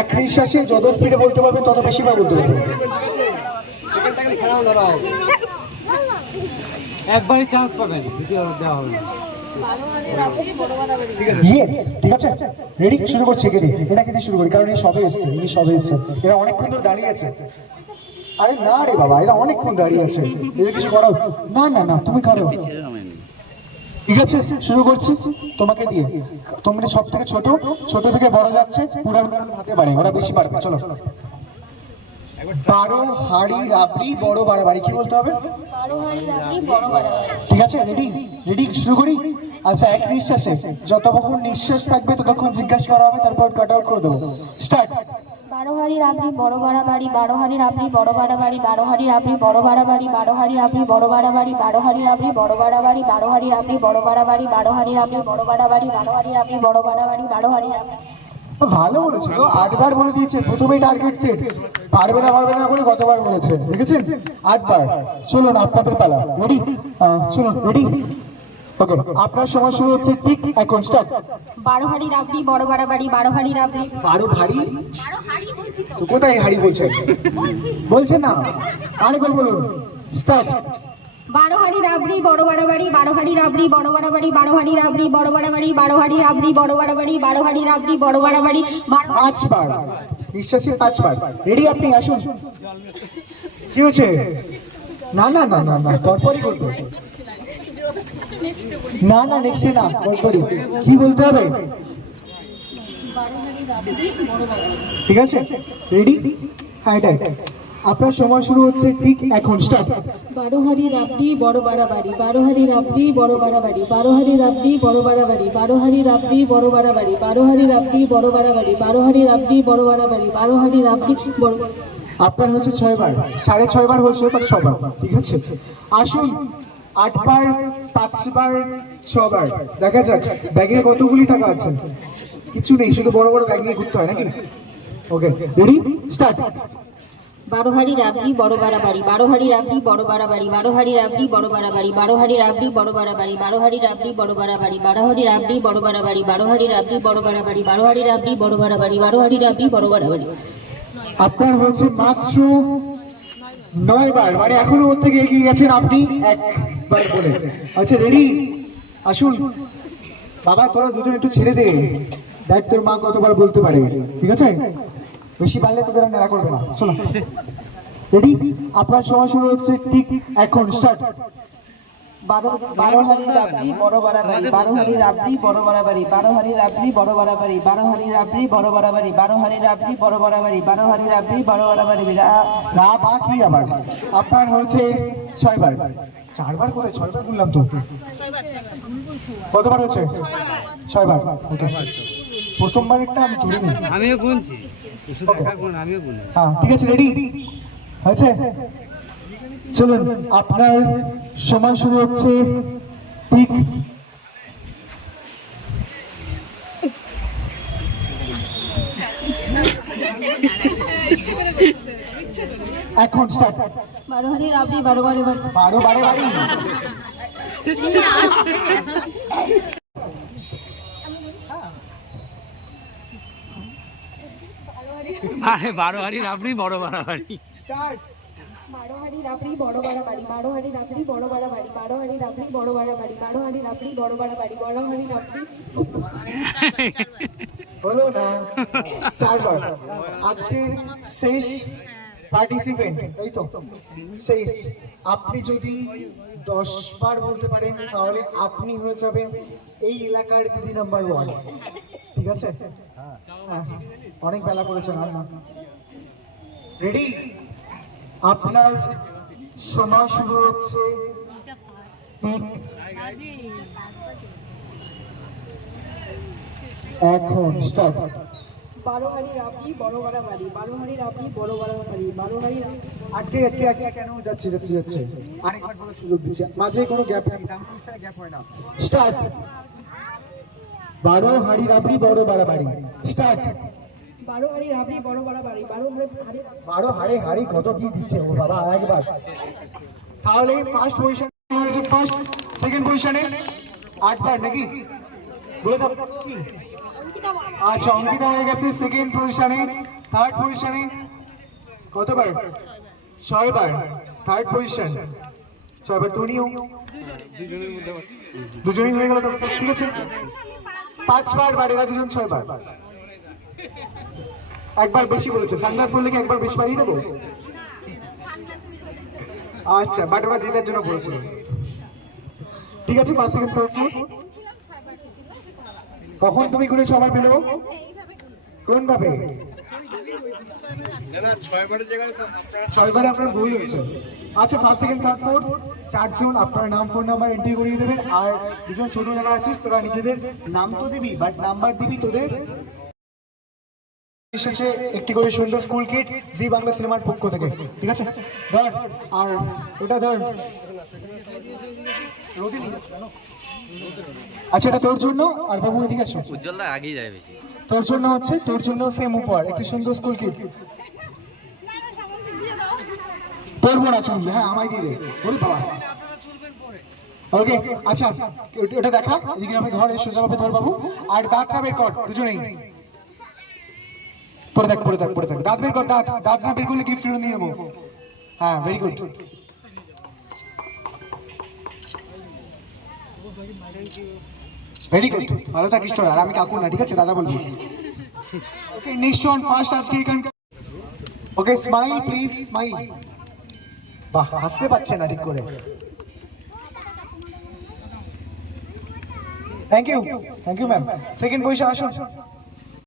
এক নিঃশ্বাসে যত স্পিডে বলতে পারবে তত বেশি বার বলতে পারবে একবারই চান্স পাবেন দেওয়া হবে। ঠিক আছে? রেডি শুরু করছি একে দিয়ে। এটাকে দিয়ে শুরু করি কারণ এই সবে এসছে ইনি সবে এসছে। এরা অনেকক্ষণ ধরে দাঁড়িয়ে আছে। আরে না রে বাবা এরা অনেকক্ষণ দাঁড়িয়ে আছে। এদের কিছু করাও না না না তুমি করো ঠিক আছে? শুরু করছি। তোমাকে দিয়ে। তোমরা সব থেকে ছোট ছোট থেকে বড় যাচ্ছে পুরা হাতে পারে ওরা বেশি পারবে চলো। বারো হাড়ি রাবড়ি বড় বাড়াবাড়ি কি বলতে হবে? ঠিক আছে? রেডি রেডি শুরু করি? আচ্ছা এক নিঃশ্বাসে। যতক্ষণ নিঃশ্বাস থাকবে ততক্ষণ জিজ্ঞাসা করা হবে তারপর কাট আউট করে দেবো। স্টার্ট বারো হাড়ির আপনি বড় বাড়া বাড়ি বারো হাড়ির আপনি বড় বারো হাড়ির আপনি বড় বাড়া বাড়ি বারো হাড়ির আপনি বড় বাড়া বাড়ি বারো হাড়ির আপনি বড় বাড়া বাড়ি বারো হাড়ির আপনি বড় বারো হাড়ির আপনি বড় বাড়া বাড়ি বারো হাড়ির আপনি বড় বাড়া বাড়ি বারো হাড়ির আপনি ভালো বলেছে গো, আটবার বলে দিয়েছে প্রথমেই টার্গেট সেট পারবে না পারবে না করে কতবার বলেছে, দেখেছেন? আটবার। চলুন, আপনাদের পালা রেডি চলুন রেডি ওকে আপনার সময় শুরু হচ্ছে ঠিক এখন স্টার্ট বারো হাড়ির আপনি বড় বাড়া বাড়ি বারো হাড়ির আপনি বারো তো। কোথায় হাড়ি বলছেন? বলছেন না? আরেকবার বলুন। স্টার্ট বারো হাড়ির আপনি বড় বাড়া বাড়ি বারো হাড়ির আপনি বড় বাড়া বাড়ি বারো হাড়ির আপনি বড় বাড়া বাড়ি বারো হাড়ির আপনি বড় বাড়া বাড়ি বারো হাড়ির আপনি বড় বাড়া বাড়ি বারো পাঁচবার। নিঃশ্বাসে পাঁচবার। রেডি আপনি? আসুন। কি হয়েছে? না না না না না পরপরই করব না না নেক্সটে না পরপরই কি বলতে হবে? ঠিক আছে? রেডি হ্যাঁ এটাই আপনার সময় শুরু হচ্ছে ঠিক এখন। স্টার্ট বারো হাড়ির আপনি বড় বাড়াবাড়ি। বারো হাড়ির আপনি বড় বাড়াবাড়ি। বারো হাড়ির আপনি বড় বাড়াবাড়ি। বারো হাড়ির আপনি বড় বাড়াবাড়ি। বারো হাড়ির আপনি বড় বাড়াবাড়ি। বারো হাড়ির আপনি বড় বাড়াবাড়ি। বারো হাড়ির আপনি বড় আপনার হচ্ছে ছয়বার। সাড়ে ছয়বার এবার ছবার ঠিক আছে? আসুন। আটবার পাঁচবার ছবার। দেখা যাক ব্যাগে কতগুলি টাকা আছে? কিছু নেই শুধু বড় বড় ব্যাগ নিয়ে ঘুরতে হয় নাকি? ওকে রেডি স্টার্ট বারো হাড়ির আপনি বড় বাড়াবাড়ি বারো হাড়ির আপনি বড় বাড়াবাড়ি বারো হাড়ির আপনি বড় বাড়াবাড়ি বারো হাড়ির আপনি বড় বাড়াবাড়ি বারো হাড়ির আপনি বড় বাড়াবাড়ি বারো হাড়ির আপনি বড় বাড়াবাড়ি বারো হাড়ির আপনি বড় বাড়াবাড়ি বারো হাড়ির আপনি বড় বাড়াবাড়ি বারো হাড়ির আপনি বড় বাড়াবাড়ি। আপনার হচ্ছে মাত্র নয় বার মানে এখনও ওর থেকে এগিয়ে গেছেন আপনি একবার বলে। আচ্ছা রেডি আসুন। বাবা, তোরা দুজন একটু ছেড়ে দে। দায়িত্বের মা কতবার বলতে পারে। ঠিক আছে? বেশি পারলে তোদের নেড়া করবে না। শোনো। রেডি আপনার সময় শুরু হচ্ছে ঠিক এখন। স্টার্ট রাবড়ি বড় বাড়াবাড়ি বারো হাড়ি রাবড়ি বড় বাড়াবাড়ি বারো হাড়ি রাবড়ি বড় বাড়াবাড়ি বারো হাড়ি রাবড়ি বড় বাড়াবাড়ি বারো হাড়ি রাবড়ি বড় বাড়াবাড়ি বারো হাড়ি রাবড়ি বড় বাড়াবাড়ি রা- বা কি আবার? আপনার হচ্ছে ছয়বার। চারবার কোথায়? ছয়বার বললাম তো। কতবার হচ্ছে ছয়বার। ওকে। প্রথমবারেরটা আমি চুরি আমিও গুনছি। আমিও হ্যাঁ ঠিক আছে রেডি হয়েছে? চলুন আপনার সময় শুরু হচ্ছে। ঠিক। এখন স্টার্ট বারো বারো বারো। বারে বাড়ি আরে বারো হাড়ির আপনি বড় বাড়াবাড়ি। স্টার্ট বারো হাড়ির আপনি বড়। বড়। বড়। না? চারবার। আজকের শেষ পার্টিসিপেন্ট এই তো শেষ। আপনি যদি দশ বার বলতে পারেন তাহলে আপনি হয়ে যাবেন এই এলাকার দিদি নাম্বার ওয়ান ঠিক আছে? হ্যাঁ, অনেক বেলা করেছেন রেডি আপনার সময় শুরু হচ্ছে এখন স্টার্ট বারো হাড়ির আপনি বড়। বাড়াবাড়ি বারো হাড়ির আপনি বড় বাড়াবাড়ি বারো হাড়ির আটকে আটকে আটকে কেন যাচ্ছে যাচ্ছে যাচ্ছে? আরেকবার বলার সুযোগ দিচ্ছে। মাঝে কোনো গ্যাপ নেই গ্যাপ হয় না। স্টার্ট বারো হাড়ি রাবড়ি বড়। বাড়াবাড়ি স্টার্ট বারো হাড়ে হাড়ি। কত কি দিচ্ছে ও বাবা, একবার। তাহলে ফার্স্ট পজিশন হয়েছে ফার্স্ট সেকেন্ড পজিশনে আটবার নাকি? বলে দাও আচ্ছা অঙ্কিতা হয়ে গেছে সেকেন্ড পজিশনে থার্ড পজিশনে কতবার? ছয়বার। থার্ড পজিশন ছয়বার তুমিও দুজনেই হয়ে গেল ঠিক আছে? পাঁচবার বার এরা দুজন ছয়বার। একবার বেশি বলেছে। সানগ্লাস বললে কি একবার বেশি বাড়িয়ে দেবো? আচ্ছা বাট ওরা জেতার জন্য বলেছিল। ঠিক আছে পাঁচ সেকেন্ড থার্ড কখন তুমি ঘুরেছো আমার পেল কোন ভাবে? আপনার ভুল হয়েছে। আচ্ছা ফার্স্ট সেকেন্ড থার্ড ফোর্থ। চারজন আপনার নাম ফোন নাম্বার এন্ট্রি করিয়ে দেবেন। আর দুজন ছোট যারা আছিস তোরা নিজেদের নাম তো দিবি বাট নাম্বার দিবি তোদের। এসেছে একটি করে সুন্দর স্কুল কিট জি বাংলা সিনেমার পক্ষ থেকে ঠিক আছে? ধর আর ওটা ধর? আচ্ছা এটা তোর জন্য? আর বাবু এদিকে আসো উজ্জ্বলদা আগেই যায় বেশি। তোর জন্য হচ্ছে তোর জন্য সেম উপহার একটি সুন্দর স্কুল কিট পরবো না চুল হ্যাঁ আমায় দিয়ে দে ওরে বাবা ওকে আচ্ছা ওটা- দেখা এদিকে আমি ঘরে সোজাভাবে ধর বাবু। আর দাঁতটা বের কর দুজনেই। পরে দেখ পরে দেখ পরে দেখ। দাঁত বের কর, দাঁত দাঁত না বের করলে গিফট নিয়ে নেব হ্যাঁ ভেরি গুড ভেরি গুড ভালো থাকিস আর আমি কাকু না, ঠিক আছে? দাদা বলবি। ওকে নিশ্চয় ফার্স্ট আজকে এখানকার ওকে স্মাইল প্লিজ স্মাইল বাহ, হাসতে পারছে না ঠিক করে। Thank you thank you ma'am second position আসুন।